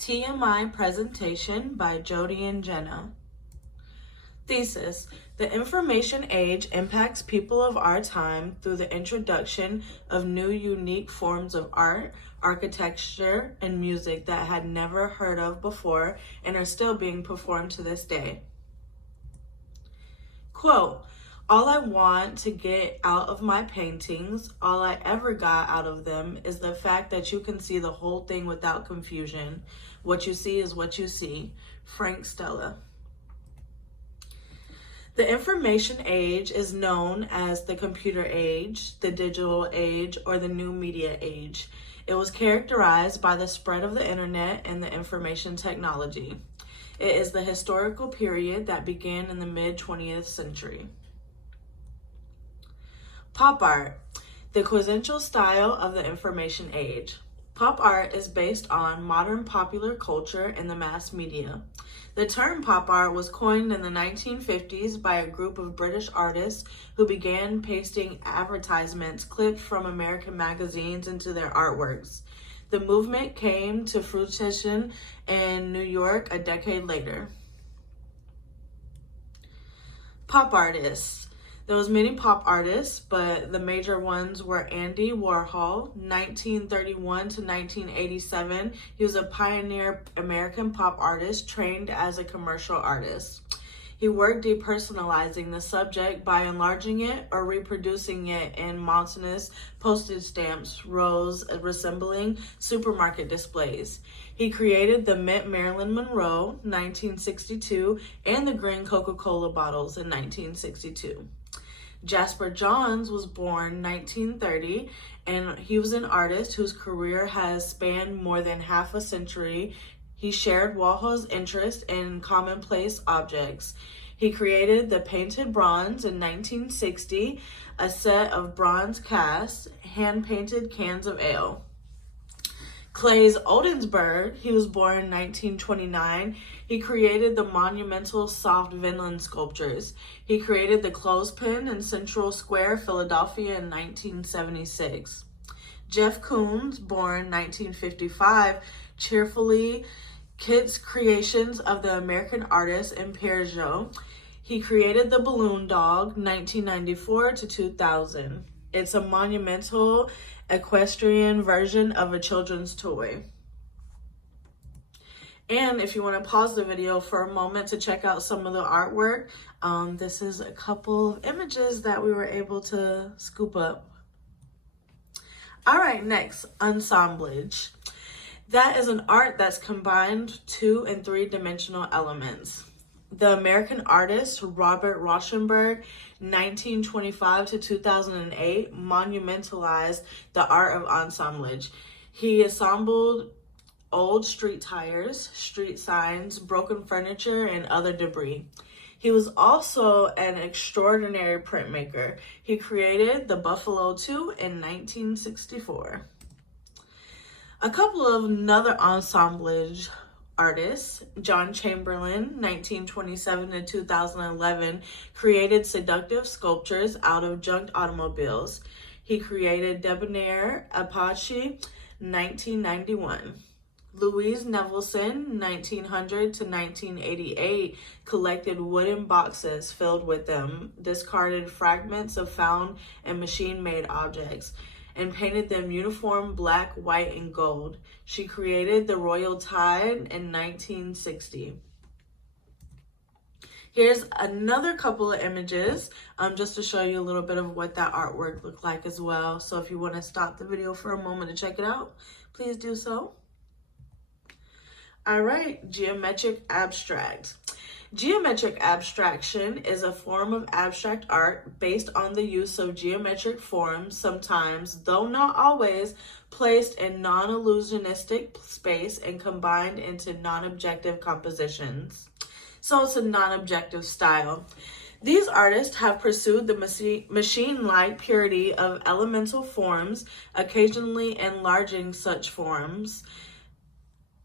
TMI presentation by Jody Jenna. Thesis: the information age impacts people of our time through the introduction of new unique forms of art, architecture, and music that had never heard of before and are still being performed to this day. Quote, "All I want to get out of my paintings, all I ever got out of them, is the fact that you can see the whole thing without confusion. What you see is what you see." Frank Stella. The information age is known as the computer age, the digital age, or the new media age. It was characterized by the spread of the internet and the information technology. It is the historical period that began in the mid-20th century. Pop art, the quintessential style of the information age. Pop art is based on modern popular culture and the mass media. The term pop art was coined in the 1950s by a group of British artists who began pasting advertisements clipped from American magazines into their artworks. The movement came to fruition in New York a decade later. Pop artists. There was many pop artists, but the major ones were Andy Warhol, 1931 to 1987. He was a pioneer American pop artist trained as a commercial artist. He worked depersonalizing the subject by enlarging it or reproducing it in mountainous postage stamps, rows resembling supermarket displays. He created the Mint Marilyn Monroe, 1962, and the green Coca-Cola bottles in 1962. Jasper Johns was born 1930, and he was an artist whose career has spanned more than half a century. He shared Warhol's interest in commonplace objects. He created the painted bronze in 1960, a set of bronze casts, hand-painted cans of ale. Claes Oldensburg, he was born in 1929. He created the monumental soft Vinland sculptures. He created the clothespin in Central Square, Philadelphia in 1976. Jeff Koons, born 1955, cheerfully kids creations of the American artist and Peugeot. He created the Balloon Dog, 1994 to 2000. It's a monumental equestrian version of a children's toy. And if you want to pause the video for a moment to check out some of the artwork, this is a couple of images that we were able to scoop up. All right, next, assemblage. That is an art that's combined 2- and 3-dimensional elements. The American artist Robert Rauschenberg, 1925 to 2008, monumentalized the art of assemblage. He assembled old street tires, street signs, broken furniture, and other debris. He was also an extraordinary printmaker. He created the Buffalo 2 in 1964. A couple of another assemblage artists, John Chamberlain, 1927 to 2011, created seductive sculptures out of junked automobiles. He created Debonair Apache, 1991. Louise Nevelson, 1900 to 1988, collected wooden boxes filled with them, discarded fragments of found and machine-made objects, and painted them uniform black, white, and gold. She created the Royal Tide in 1960. Here's another couple of images just to show you a little bit of what that artwork looked like as well. So if you want to stop the video for a moment to check it out, please do so. All right, geometric abstract. Geometric abstraction is a form of abstract art based on the use of geometric forms, sometimes, though not always, placed in non-illusionistic space and combined into non-objective compositions. So it's a non-objective style. These artists have pursued the machine-like purity of elemental forms, occasionally enlarging such forms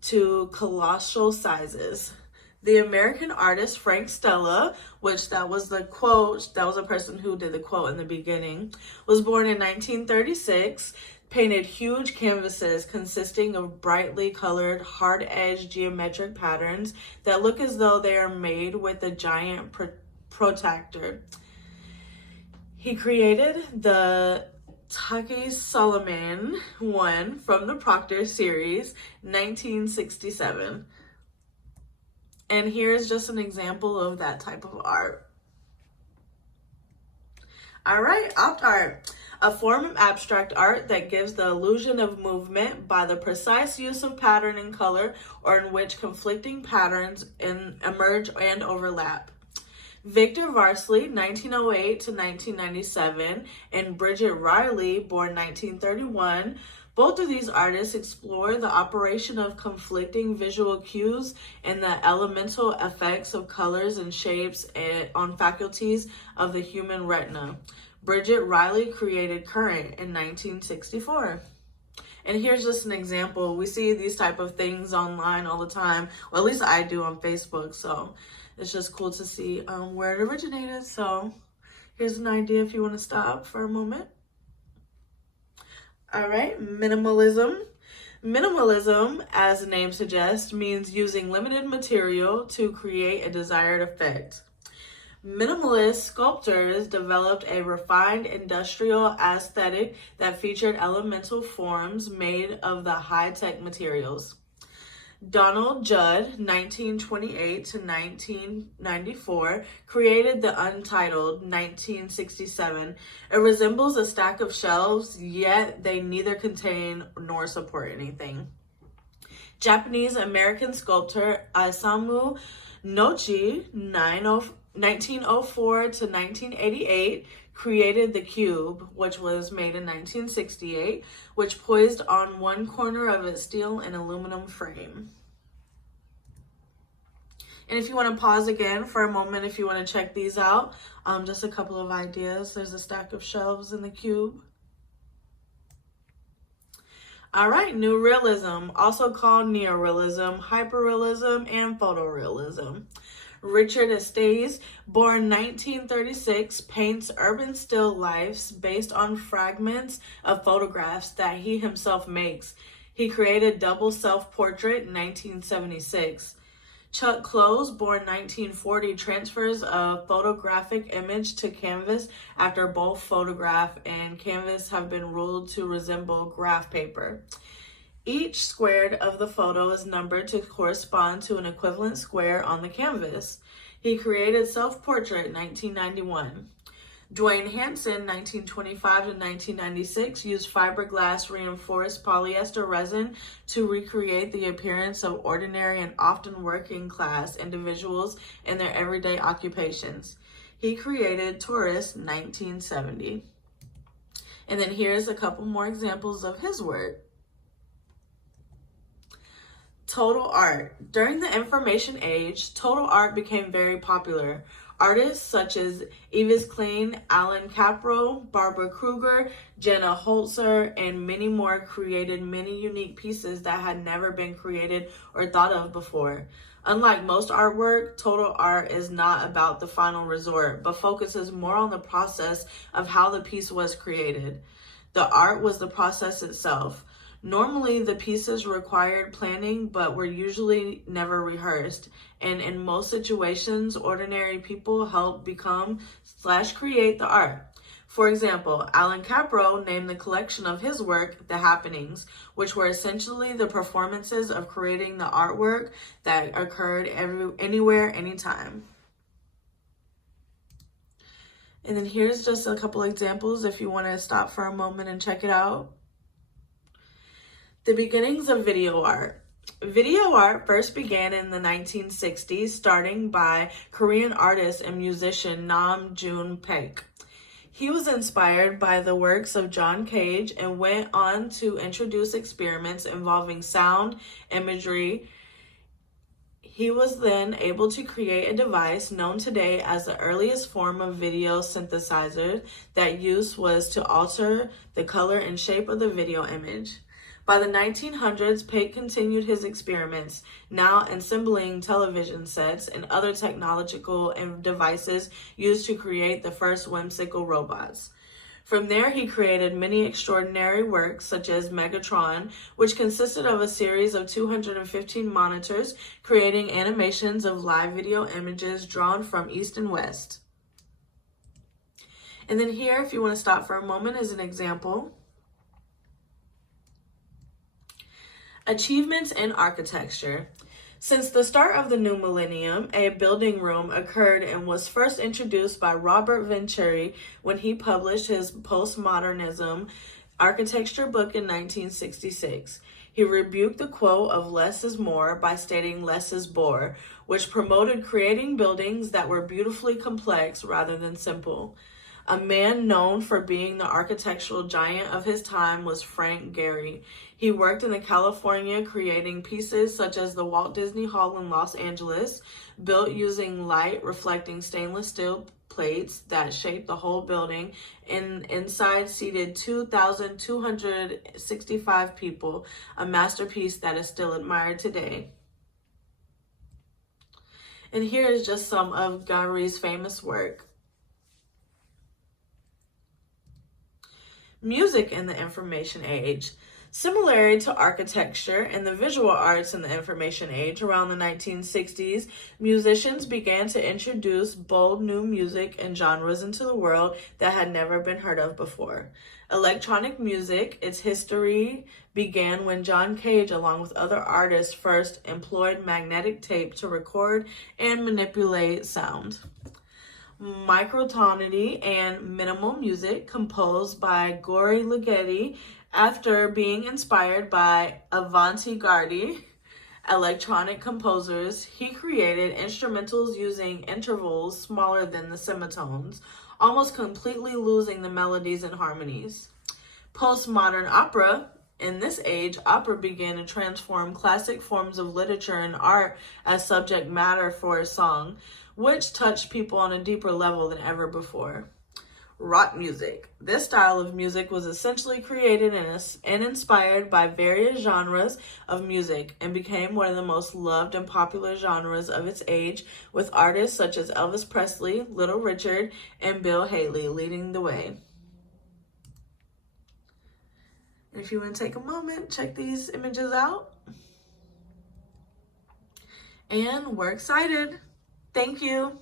to colossal sizes. The American artist Frank Stella, which that was the quote, that was a person who did the quote in the beginning, was born in 1936. painted huge canvases consisting of brightly colored, hard-edged geometric patterns that look as though they are made with a giant protractor. He created the Taki Solomon one from the Proctor series, 1967. And here's just an example of that type of art. All right, opt art. A form of abstract art that gives the illusion of movement by the precise use of pattern and color, or in which conflicting patterns emerge and overlap. Victor Varsley, 1908 to 1997, and Bridget Riley, born 1931, both of these artists explore the operation of conflicting visual cues and the elemental effects of colors and shapes on faculties of the human retina. Bridget Riley created Current in 1964. And here's just an example. We see these type of things online all the time, or at least I do on Facebook, so it's just cool to see where it originated. So here's an idea if you want to stop for a moment. All right, minimalism. Minimalism, as the name suggests, means using limited material to create a desired effect. Minimalist sculptors developed a refined industrial aesthetic that featured elemental forms made of the high-tech materials. Donald Judd, 1928 to 1994, created the Untitled, 1967. It resembles a stack of shelves, yet they neither contain nor support anything. Japanese-American sculptor Isamu Nochi, 1904 to 1988, created the Cube, which was made in 1968, which poised on one corner of its steel and aluminum frame. And if you want to pause again for a moment, if you want to check these out, just a couple of ideas. There's a stack of shelves in the Cube. All right, New Realism, also called Neorealism, Hyperrealism, and Photorealism. Richard Estes, born 1936, paints urban still lifes based on fragments of photographs that he himself makes. He created Double Self-Portrait in 1976. Chuck Close, born 1940, transfers a photographic image to canvas after both photograph and canvas have been ruled to resemble graph paper. Each square of the photo is numbered to correspond to an equivalent square on the canvas. He created Self-Portrait in 1991. Dwayne Hansen, 1925 to 1996, used fiberglass reinforced polyester resin to recreate the appearance of ordinary and often working class individuals in their everyday occupations. He created Tourist, 1970. And then here's a couple more examples of his work. Total art. During the information age, total art became very popular. Artists such as Yves Klein, Alan Capro, Barbara Kruger, Jenna Holzer, and many more created many unique pieces that had never been created or thought of before. Unlike most artwork, total art is not about the final resort, but focuses more on the process of how the piece was created. The art was the process itself. Normally, the pieces required planning, but were usually never rehearsed. And in most situations, ordinary people help become/create the art. For example, Alan Capro named the collection of his work The Happenings, which were essentially the performances of creating the artwork that occurred anywhere, anytime. And then here's just a couple examples if you want to stop for a moment and check it out. The beginnings of video art. Video art first began in the 1960s, starting by Korean artist and musician Nam June Paik. He was inspired by the works of John Cage and went on to introduce experiments involving sound, imagery. He was then able to create a device known today as the earliest form of video synthesizer. That use was to alter the color and shape of the video image. By the 1900s, Paik continued his experiments, now assembling television sets and other technological devices used to create the first whimsical robots. From there, he created many extraordinary works, such as Megatron, which consisted of a series of 215 monitors, creating animations of live video images drawn from east and west. And then here, if you want to stop for a moment, is an example. Achievements in architecture. Since the start of the new millennium, a building room occurred and was first introduced by Robert Venturi when he published his postmodernism architecture book in 1966. He rebuked the quote of less is more by stating less is bore, which promoted creating buildings that were beautifully complex rather than simple. A man known for being the architectural giant of his time was Frank Gehry. He worked in California creating pieces such as the Walt Disney Hall in Los Angeles, built using light reflecting stainless steel plates that shaped the whole building, and inside seated 2,265 people, a masterpiece that is still admired today. And here is just some of Gehry's famous work. Music in the information age. Similar to architecture and the visual arts in the information age, around the 1960s, musicians began to introduce bold new music and genres into the world that had never been heard of before. Electronic music, its history began when John Cage, along with other artists, first employed magnetic tape to record and manipulate sound. Microtonality and minimal music, composed by Gori Ligeti after being inspired by avant-garde electronic composers. He created instrumentals using intervals smaller than the semitones, almost completely losing the melodies and harmonies. Postmodern opera. In this age, opera began to transform classic forms of literature and art as subject matter for a song, which touched people on a deeper level than ever before. Rock music. This style of music was essentially created and inspired by various genres of music and became one of the most loved and popular genres of its age, with artists such as Elvis Presley, Little Richard, and Bill Haley leading the way. If you want to take a moment, check these images out. And we're excited. Thank you.